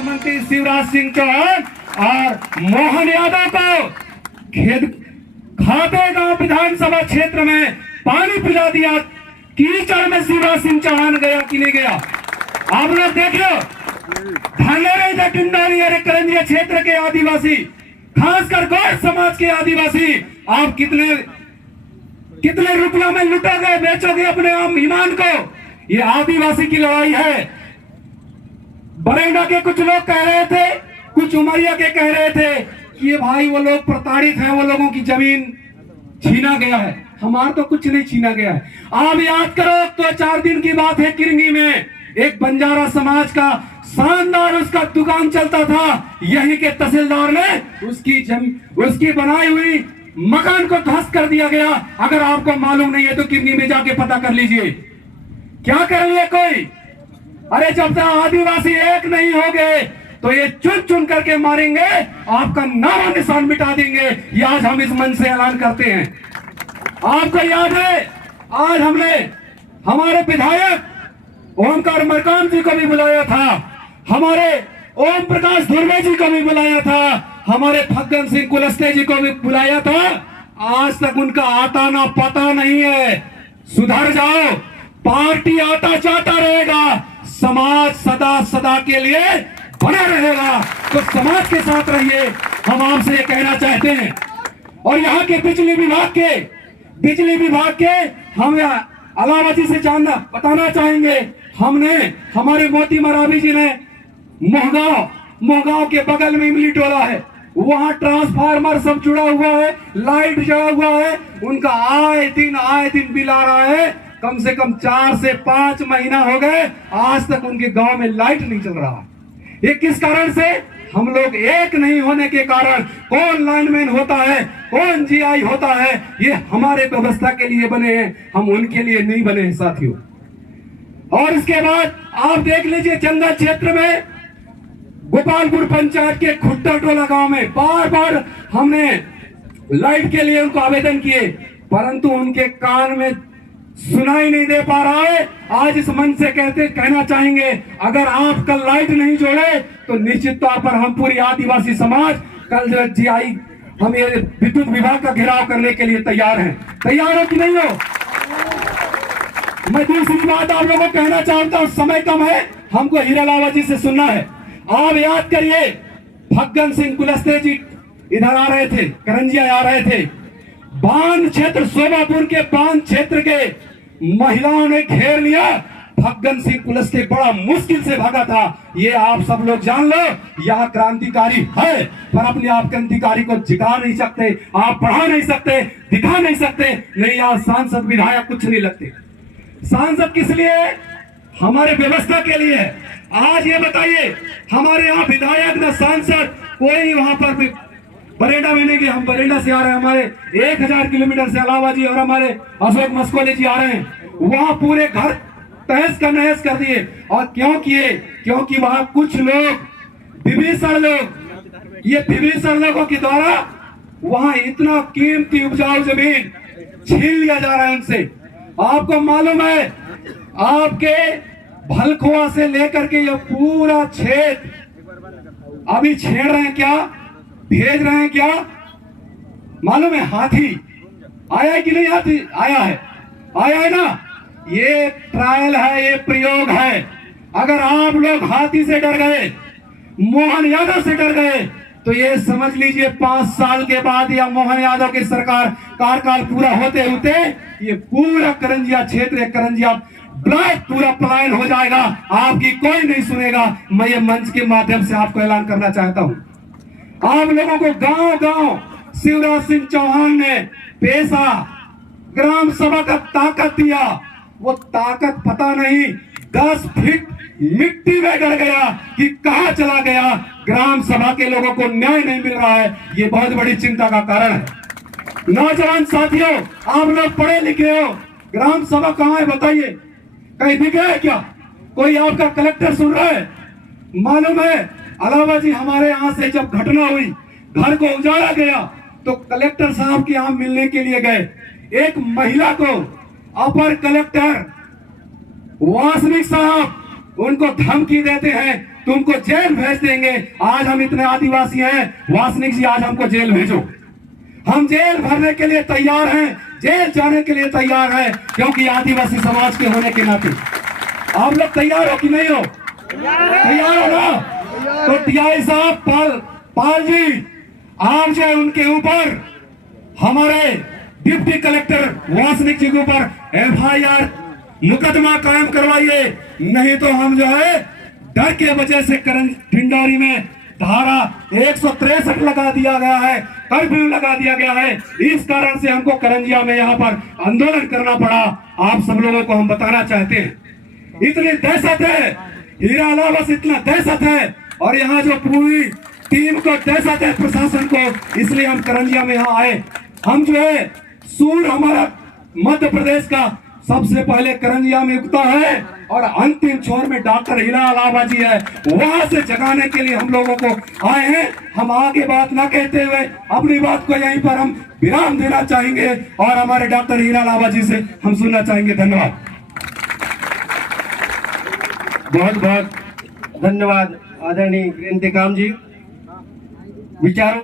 मुख्यमंत्री शिवराज सिंह चौहान और मोहन यादव को खातेगांव विधानसभा क्षेत्र में पानी पिला दिया। कीचड़ में शिवराज सिंह चौहान गया कि नहीं गया? आप लोग देखो, धानेरे टिंडारी और करंजिया क्षेत्र के आदिवासी, खासकर गौड़ समाज के आदिवासी, आप कितने रुपया में लुटा गए, बेचोगे अपने आप ईमान को? ये आदिवासी की लड़ाई है। बरेंडा के कुछ लोग कह रहे थे, कुछ उमरिया के कह रहे थे कि ये भाई वो लोग प्रताड़ित हैं, वो लोगों की जमीन छीना गया है। हमारा तो कुछ नहीं छीना गया है। आप याद करो तो 4 दिन की बात है, किरंगी में एक बंजारा समाज का शानदार उसका दुकान चलता था, यहीं के तहसीलदार ने उसकी बनाई हुई मकान को ध्वस्त कर दिया गया। अगर आपको मालूम नहीं है तो किरंगी में जाके पता कर लीजिए। क्या करेंगे कोई? अरे जब तक आदिवासी एक नहीं हो गए तो ये चुन चुन करके मारेंगे, आपका नाम निशान मिटा देंगे। ये आज हम इस मंच से ऐलान करते हैं। आपको याद है, आज हमने हमारे विधायक ओमकार मरकाम जी को भी बुलाया था, हमारे ओम प्रकाश धुर्वे जी को भी बुलाया था, हमारे फग्गन सिंह कुलस्ते जी को भी बुलाया था। आज तक उनका आता ना पता नहीं है। सुधर जाओ, पार्टी आता जाता रहेगा, समाज सदा सदा के लिए बना रहेगा। तो समाज के साथ रहिए, हम आपसे ये कहना चाहते हैं। और यहाँ के बिजली विभाग के हम अलावा जी से बताना चाहेंगे, हमने हमारे मोती मरावी जी ने मोहगांव के बगल में इमली टोला है, वहां ट्रांसफार्मर सब जुड़ा हुआ है, लाइट जला हुआ है, उनका आए दिन बिल आ रहा है। कम से कम 4 से 5 महीना हो गए, आज तक उनके गांव में लाइट नहीं चल रहा। ये किस कारण से? हम लोग एक नहीं होने के कारण। कौन लाइनमैन होता है, कौन जीआई होता है, ये हमारे व्यवस्था के लिए बने हैं, हम उनके लिए नहीं बने हैं साथियों। और इसके बाद आप देख लीजिए, जंगल क्षेत्र में गोपालपुर पंचायत के खुट्टा टोला गांव में बार हमने लाइट के लिए उनको आवेदन किए, परंतु उनके कान में सुनाई नहीं दे पा रहा है। आज इस मंच से कहना चाहेंगे, अगर आप कल लाइट नहीं जोड़े तो निश्चित तौर पर हम पूरी आदिवासी समाज कल जो जीआई हम ये विद्युत विभाग का घेराव करने के लिए तैयार हैं। तैयार हो कि नहीं हो? मैं दूसरी बात आप लोगों को कहना चाहता हूं, समय कम है, हमको हीरालावा जी से सुनना है। आप याद करिए, फग्गन सिंह कुलस्ते जी इधर आ रहे थे, करंजिया आ रहे थे, बांध क्षेत्र शोभापुर के बांध क्षेत्र के महिलाओं ने घेर लिया। फग्गन सिंह कुलस्ते बड़ा मुश्किल से भागा था। ये आप सब लोग जान लो, यह क्रांतिकारी है, पर अपने आप क्रांतिकारी को जिता नहीं सकते, आप पढ़ा नहीं सकते, दिखा नहीं सकते। नहीं, यहाँ सांसद विधायक कुछ नहीं लगते। सांसद किस लिए? हमारे व्यवस्था के लिए। आज ये बताइए, हमारे यहाँ विधायक न सांसद कोई वहां पर भी बरेंडा में नहीं गए। हम बरेंडा से आ रहे हैं, हमारे 1000 किलोमीटर से अलावा जी और हमारे अशोक मस्कोले जी आ रहे हैं, वहां पूरे घर तहस का नहस कर दिए। और क्यों किए? क्योंकि वहां कुछ लोग ये विभीषण लोगों के द्वारा वहां इतना कीमती उपजाऊ जमीन छीन लिया जा रहा है उनसे। आपको मालूम है, आपके भलखुआ से लेकर के ये पूरा क्षेत्र अभी छेड़ रहे हैं, क्या भेज रहे हैं, क्या मालूम है? हाथी आया है कि नहीं? हाथी आया है ना। ये ट्रायल है, ये प्रयोग है। अगर आप लोग हाथी से डर गए, मोहन यादव से डर गए, तो ये समझ लीजिए 5 साल के बाद या मोहन यादव की सरकार कार्यकाल पूरा होते होते ये पूरा करंजिया क्षेत्र, करंजिया ब्लॉक पूरा पलायन हो जाएगा। आपकी कोई नहीं सुनेगा। मैं ये मंच के माध्यम से आपको ऐलान करना चाहता हूं, आप लोगों को गांव शिवराज सिंह चौहान ने पैसा ग्राम सभा का ताकत दिया। वो ताकत पता नहीं 10 फीट मिट्टी में गड़ गया कि कहां चला गया। ग्राम सभा के लोगों को न्याय नहीं मिल रहा है, ये बहुत बड़ी चिंता का कारण है। नौजवान साथियों, आप लोग पढ़े लिखे हो, ग्राम सभा कहां है बताइए? कहीं दिख रहा है क्या? कोई आपका कलेक्टर सुन रहा है? मालूम है, अलावा जी हमारे यहाँ से जब घटना हुई, घर को उजाड़ा गया, तो कलेक्टर साहब के यहाँ मिलने के लिए गए। एक महिला को अपर कलेक्टर वासनिक साहब उनको धमकी देते हैं, तुमको जेल भेज देंगे। आज हम इतने आदिवासी हैं, वासनिक जी आज हमको जेल भेजो। हम जेल भरने के लिए तैयार हैं, जेल जाने के लिए तैयार हैं, क्योंकि आदिवासी समाज के होने के नाते। आप लोग तैयार हो कि नहीं हो? तैयार हो ना? तो टीआई साहब पाल जी, आप जो उनके ऊपर हमारे डिप्टी कलेक्टर वासनिक जी के ऊपर FIR मुकदमा कायम करवाइए, नहीं तो हम जो है डर के वजह से ढिंडोरी में धारा 163 लगा दिया गया है, कर्फ्यू लगा दिया गया है। इस कारण से हमको करंजिया में यहाँ पर आंदोलन करना पड़ा। आप सब लोगों को हम बताना चाहते हैं, इतनी दहशत है, हीरा अलावा इतना दहशत है, और यहाँ जो पूरी टीम को दहशत है प्रशासन को, इसलिए हम करंजिया में यहाँ आए। हम जो है सूर हमारा मध्य प्रदेश का सबसे पहले करंजिया में उगता है, और अंतिम छोर में डॉक्टर हीरा अलावा जी है, वहां से जगाने के लिए हम लोगों को आए हैं। हम आगे बात ना कहते हुए अपनी बात को यहीं पर हम विराम देना चाहेंगे, और हमारे डॉक्टर हीरा अलावा जी से हम सुनना चाहेंगे। धन्यवाद, बहुत बहुत धन्यवाद आदरणीय इंतकाम जी। विचारों